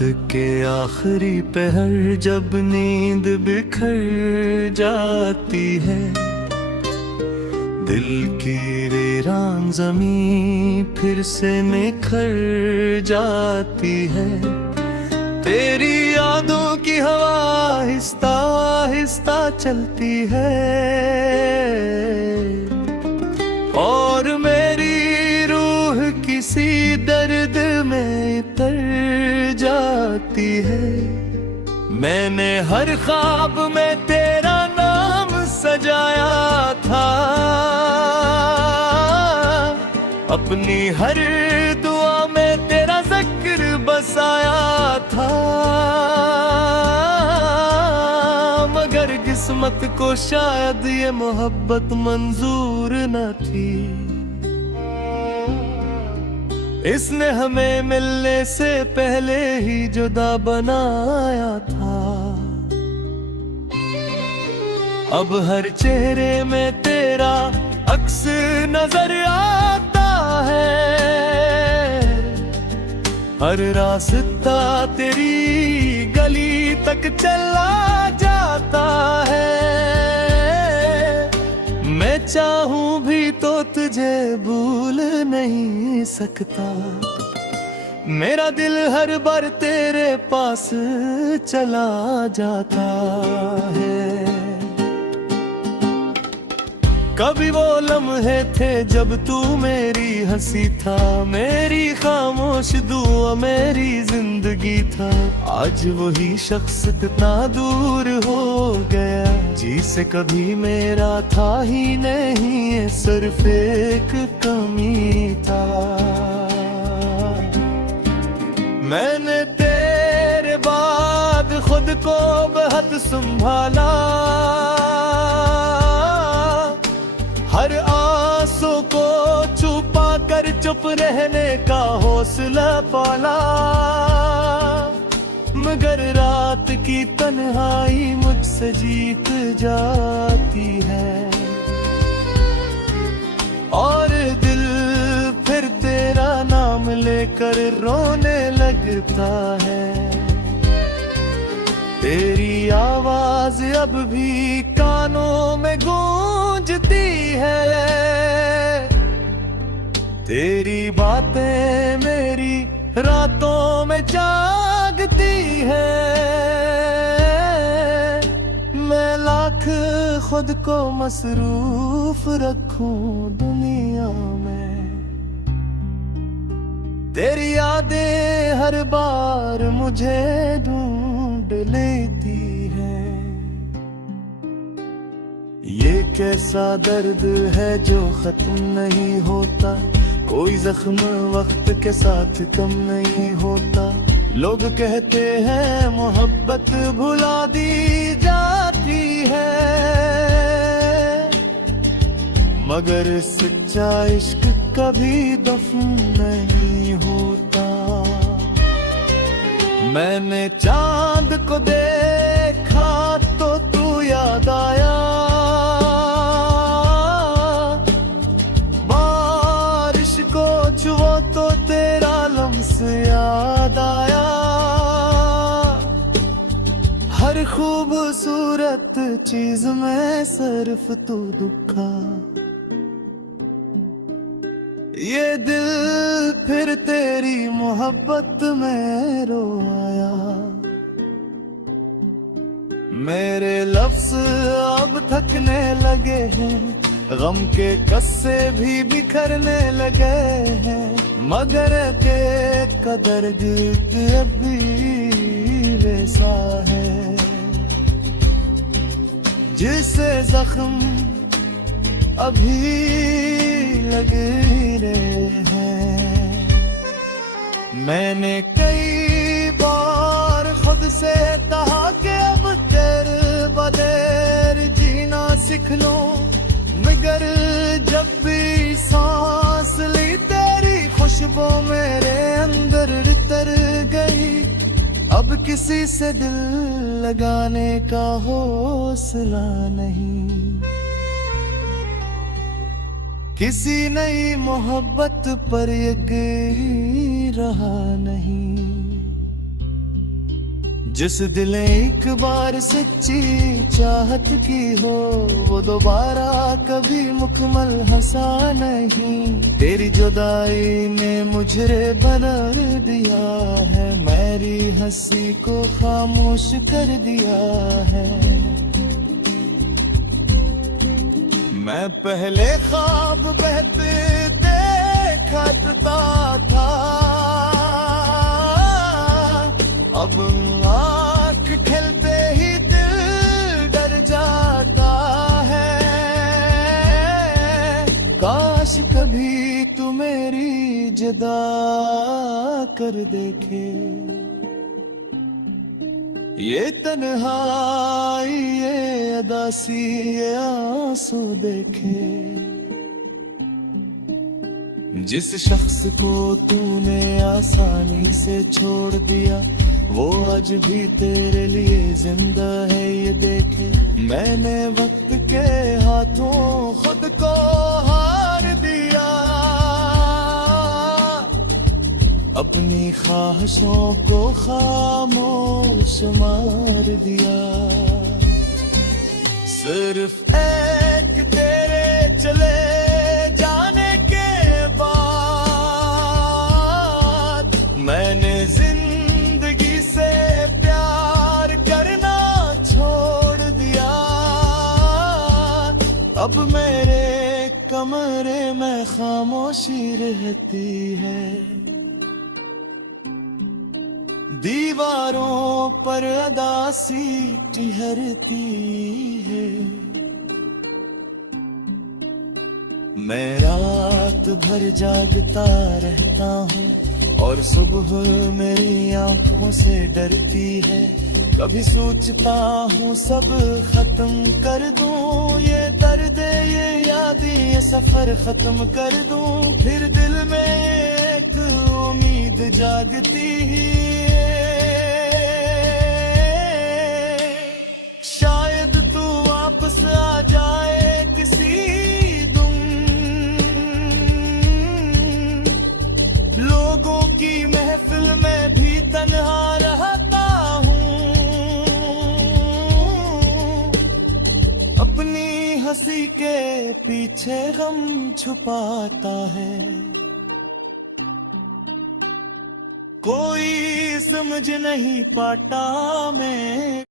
के आखिरी पहर जब नींद बिखर जाती है, दिल की वीरान ज़मीं फिर से निखर जाती है। तेरी यादों की हवा आहिस्ता आहिस्ता चलती है और मेरी रूह किसी दर्द में तर जाती है। मैंने हर ख्वाब में तेरा नाम सजाया था, अपनी हर दुआ में तेरा जिक्र बसाया था, मगर किस्मत को शायद ये मोहब्बत मंजूर न थी। इसने हमें मिलने से पहले ही जुदा बनाया था। अब हर चेहरे में तेरा अक्स नजर आता है, हर रास्ता तेरी गली तक चला जाता है। मैं चाहूं भी तो तुझे भूल नहीं सकता, मेरा दिल हर बार तेरे पास चला जाता है। कभी वो लम्हे थे जब तू मेरी हंसी था, मेरी खामोश दुआ मेरी जिंदगी था। आज वही शख्स कितना दूर हो गया, जी से कभी मेरा था ही नहीं, ये सिर्फ एक कमी था। मैंने तेरे बाद खुद को बहुत संभाला, हर आंसू को छुपा कर चुप रहने का हौसला पाला, मगर रात की तन्हाई मुझसे जीत जाती है और दिल फिर तेरा नाम लेकर रोने लगता है। तेरी आवाज अब भी कानों में गूंजती है, तेरी बातें मेरी रातों में जागती है। मैं लाख खुद को मसरूफ रखूं दुनिया में, तेरी यादें हर बार मुझे ढूंढ लेती है। ये कैसा दर्द है जो खत्म नहीं होता, कोई जख्म वक्त के साथ कम नहीं होता। लोग कहते हैं मोहब्बत भुला दी जाती है, मगर सच्चा इश्क कभी दफन नहीं होता। मैंने चांद को देखा तो तू याद आया, बारिश को छुओ तो तेरा लम्स याद आया। हर खूबसूरत चीज में सिर्फ तू दुखा, ये दिल फिर तेरी मोहब्बत में रोया। मेरे लफ्ज अब थकने लगे हैं, गम के कस्से भी बिखरने लगे हैं, मगर के कदर अभी वैसा है जिसे जख्म अभी लगे रहे हैं। मैंने कई बार खुद से कहा कि अब देर बदेर जीना सीख लूं, मगर जब भी सांस ली तेरी खुशबू मेरे अंदर उतर गई। अब किसी से दिल लगाने का हौसला नहीं, किसी नई मोहब्बत पर यकीन रहा नहीं। जिस दिल ने एक बार सच्ची चाहत की हो, वो दोबारा कभी मुकम्मल हंसा नहीं। तेरी जुदाई ने मुझे बदल दिया है, मेरी हंसी को खामोश कर दिया है। मैं पहले ख्वाब बहते देखता था, अब आँख खिलते ही दिल डर जाता है। काश कभी तू मेरी जुदा कर देखे, ये तन्हाई ये अदासी ये आंसू देखे। जिस शख्स को तूने आसानी से छोड़ दिया, वो आज भी तेरे लिए जिंदा है ये देखे। मैंने वक्त के हाथों खुद को हार दिया, अपनी ख्वाहिशों को खामोश मार दिया। सिर्फ एक तेरे चले जाने के बाद मैंने जिंदगी से प्यार करना छोड़ दिया। अब मेरे कमरे में खामोशी रहती है, दीवारों पर अदासी ठहरती है। मैं रात भर जागता रहता हूँ और सुबह मेरी आंखों से डरती है। कभी सोचता हूँ सब खत्म कर दूँ, ये दर्द ये याद ये सफर खत्म कर दूँ। फिर दिल में एक उम्मीद जागती है, शायद तू वापस आ जाए किसी दिन। लोगों की महफिल में भी तन्हा रहता हूँ, अपनी हंसी के पीछे गम छुपाता है। कोई समझ नहीं पाता मैं,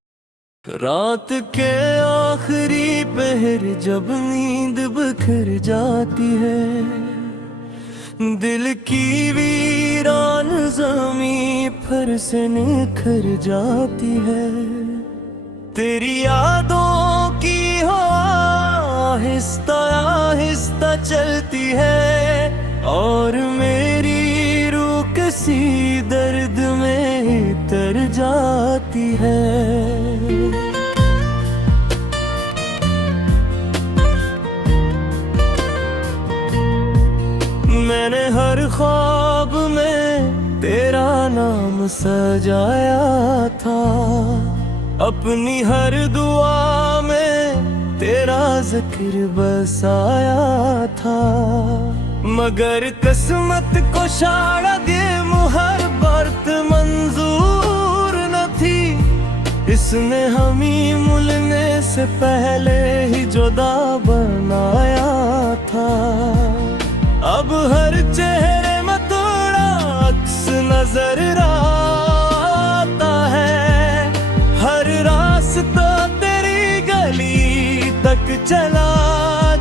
रात के आखिरी पहर जब नींद बिखर जाती है, दिल की वीरान ज़मीं पर से निखर जाती है। तेरी यादों की हवा आहिस्ता आहिस्ता चलती है और मेरी रूह किसी दर्द में तर जाती है। मैंने हर ख्वाब में तेरा नाम सजाया था, अपनी हर दुआ में तेरा जिक्र बसाया था। मगर किस्मत को शायद ये मुहब्बत मंजूर न थी, इसने हमें मिलने से पहले ही जुदा बनाया था। अब हर चेहरे में थोड़ा अक्स नजर आता है, हर रास्ता तेरी गली तक चला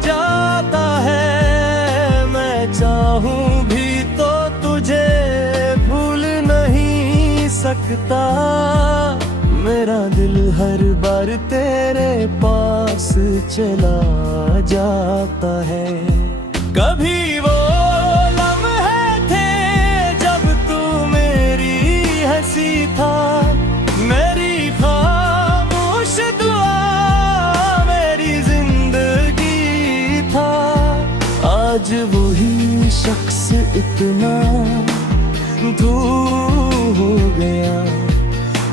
जाता है। मैं चाहूं भी तो तुझे भूल नहीं सकता, मेरा दिल हर बार तेरे पास चला जाता है। कभी वो लम्हे थे जब तू मेरी हंसी था, मेरी खामोश दुआ मेरी जिंदगी था। आज वही शख्स इतना दूर हो गया,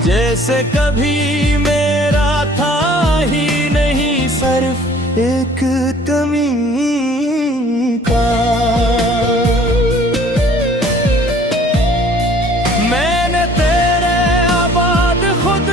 जैसे कभी मेरा था ही नहीं, सिर्फ एक कमी का। मैंने तेरे आबाद खुद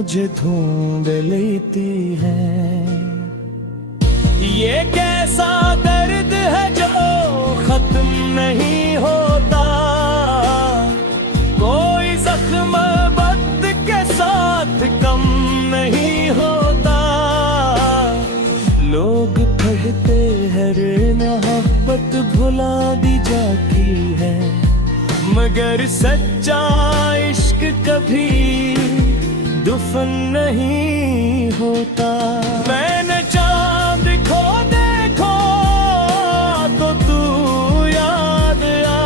मुझे ढूंढ लेती है। ये कैसा दर्द है जो खत्म नहीं होता, कोई जख्म वक्त के साथ कम नहीं होता। लोग कहते हैं रे मोहब्बत भुला दी जाती है, मगर सच्चा इश्क कभी दुफन नहीं होता। मैंने चांद को देखो तो तू याद आ,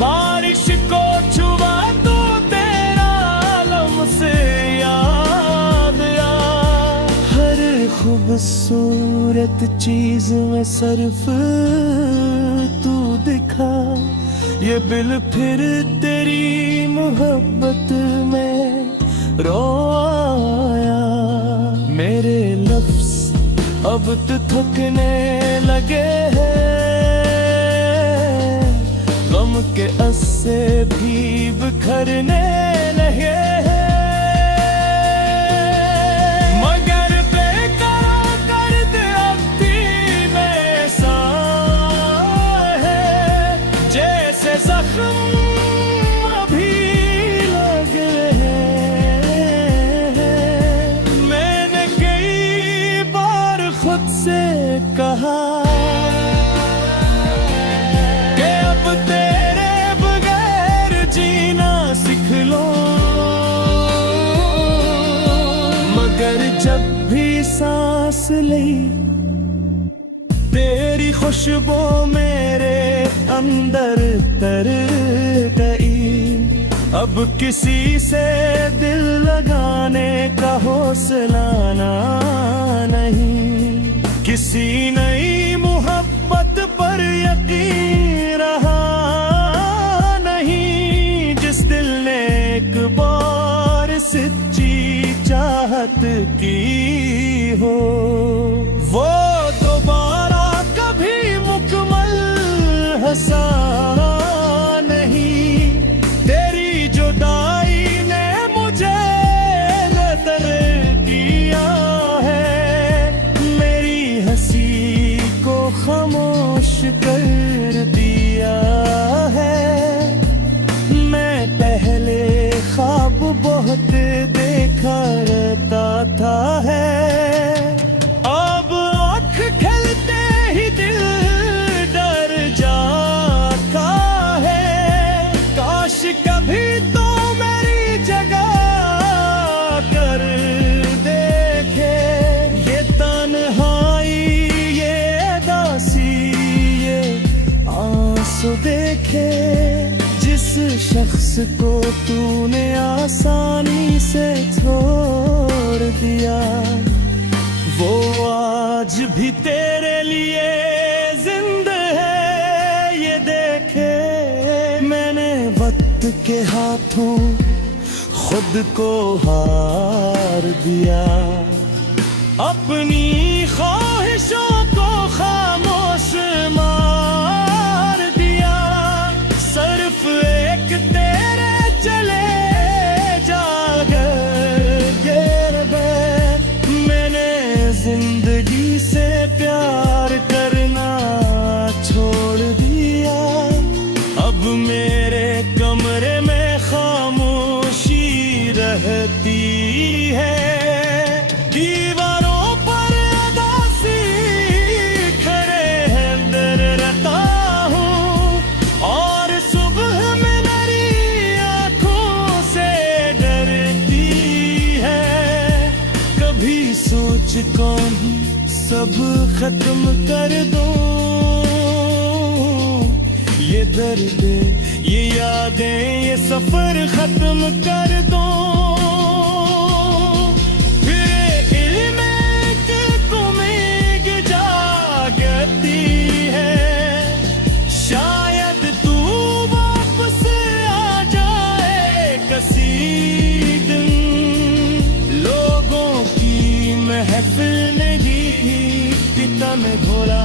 बारिश को छुआ तो तेरा लम्से याद आ। हर खूबसूरत चीज में सिर्फ तू दिखा, ये दिल फिर तेरी मोहब्बत में रो आया। मेरे लफ्ज़ अब तो थकने लगे हैं, गम के अस्से भी बिखरने लगे हैं, मगर बेकरार दर्द अब भी में सा है, जैसे जख्म अभी लगे हैं। मैंने कई बार खुद से कहा कि अब तेरे बगैर जीना सीख लो, मगर जब भी सांस ली तेरी खुशबू मेरे अंदर तर गई। अब किसी से दिल लगाने का हौसला नहीं, किसी नई मोहब्बत पर यकीन रहा नहीं। जिस दिल ने एक बार सच्ची चाहत की हो, वो दोबारा कभी मुकम्मल हंसा नहीं। तेरी जुदाई ने मुझे नतर किया है, मेरी हंसी को खामोश कर दिया है। मैं पहले ख्वाब बहुत देखा रहता था है, अब आँख खिलते ही दिल डर जाता है। काश कभी तो मेरी जगह कर देखे, ये तन्हाई ये दासी ये आंसू देखे। जिस शख्स को तूने आसानी से छोड़ दिया, वो आज भी तेरे लिए जिंदा है, ये देखे। मैंने वक्त के हाथों खुद को हार दिया, अपनी ख्वाहिशों को खामोश मार दिया। सिर्फ एक तेरे चले जाकर गिरबे, मैंने जिंदगी से प्यार करना छोड़ दिया। अब मेरे कमरे में खामोशी रहती है, दीवारों पर उदासी खड़े हैं डर रहता हूँ, और सुबह में मेरी आँखों से डरती है। कभी सोच कौन सब खत्म कर दूं, ये दर्द ये यादें ये सफर खत्म कर दो। फिर इल्म की उम्मीद जागती है, शायद तू वापस आ जाए किसी दिन। लोगों की महफिल नहीं पिता में घोड़ा